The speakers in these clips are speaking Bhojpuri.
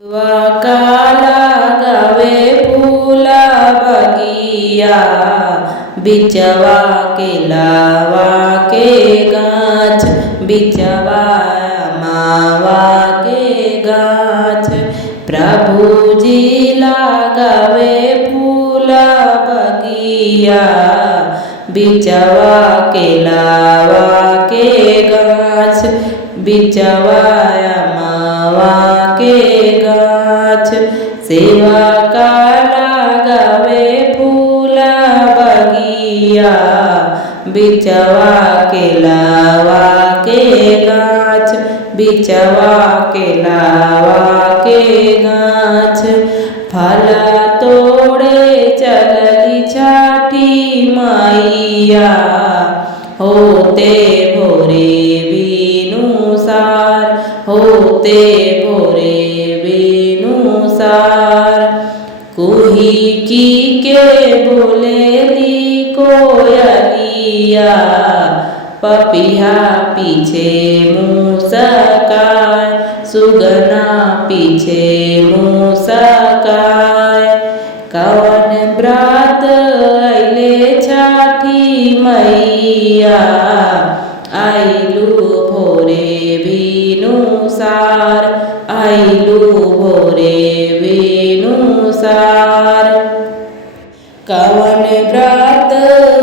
वाकाला गावे फूला बगिया, बिचवा के लावा के गाछ, बिचवा मावा के गाछ। प्रभु जी लगावे फूला बगिया, बिचवा के लावा के गाछ, बिचवा मावा के गाछ। सेवा का लगावे फूला बगिया, बिचवा के लावा के गाछ, बिचवा के लावा के गाछ। फल तोड़े चलली छठी मैया, होते भोरे बिनुसार, होते भोरे बिनुसार। कुहिकी के बोलेली कोयलिया, पपिहा पीछे मुस्काय, सुगना पीछे मुस्काय। कवन व्रत अइले छठी मैया, आइलू भोरे बिनुसार, आइलू भोरे बिनुसार। कवन व्रत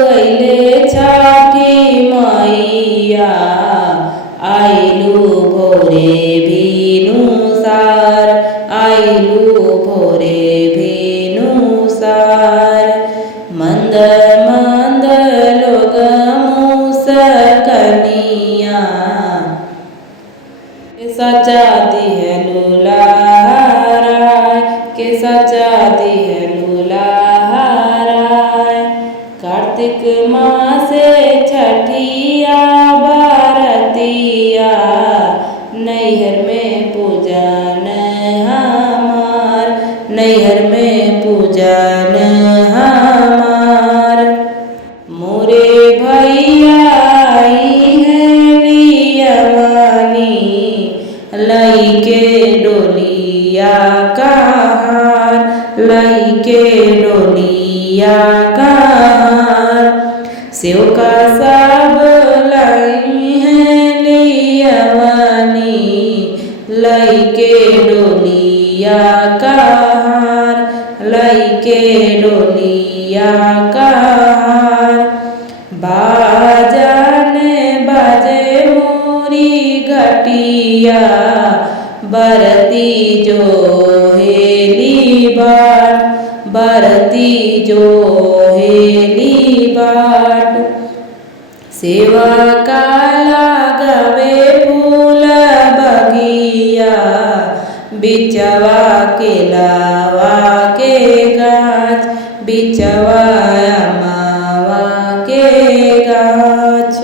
अइले छठी मैया, आइलू भोरे बिनुसार, आइलू भोरे बिनुसार। मंद मंद लोग मुस्कनिया, के सचा दिहे लुलाराय, के सचा दिहे लुलाराय। कार्तिक मासे छठिया बरतिया, नैहर में पूजन हमार, नैहर में पूजन हमार। मोरे भैया आई है लियवानी, लइके डोलिया कहार, लइके डोलिया कहार। सेवका सब लाई है लियवानी, लइके डोलिया कहार, लइके डोलिया कहार। बाजन बाजे मोरी घटिया, बरती जो हेली बाट, बरती जो हेली बाट। सेवा का लगावे फूल बगिया, बिचवा के लावा के गाछ, बिचवा मावा के गाछ।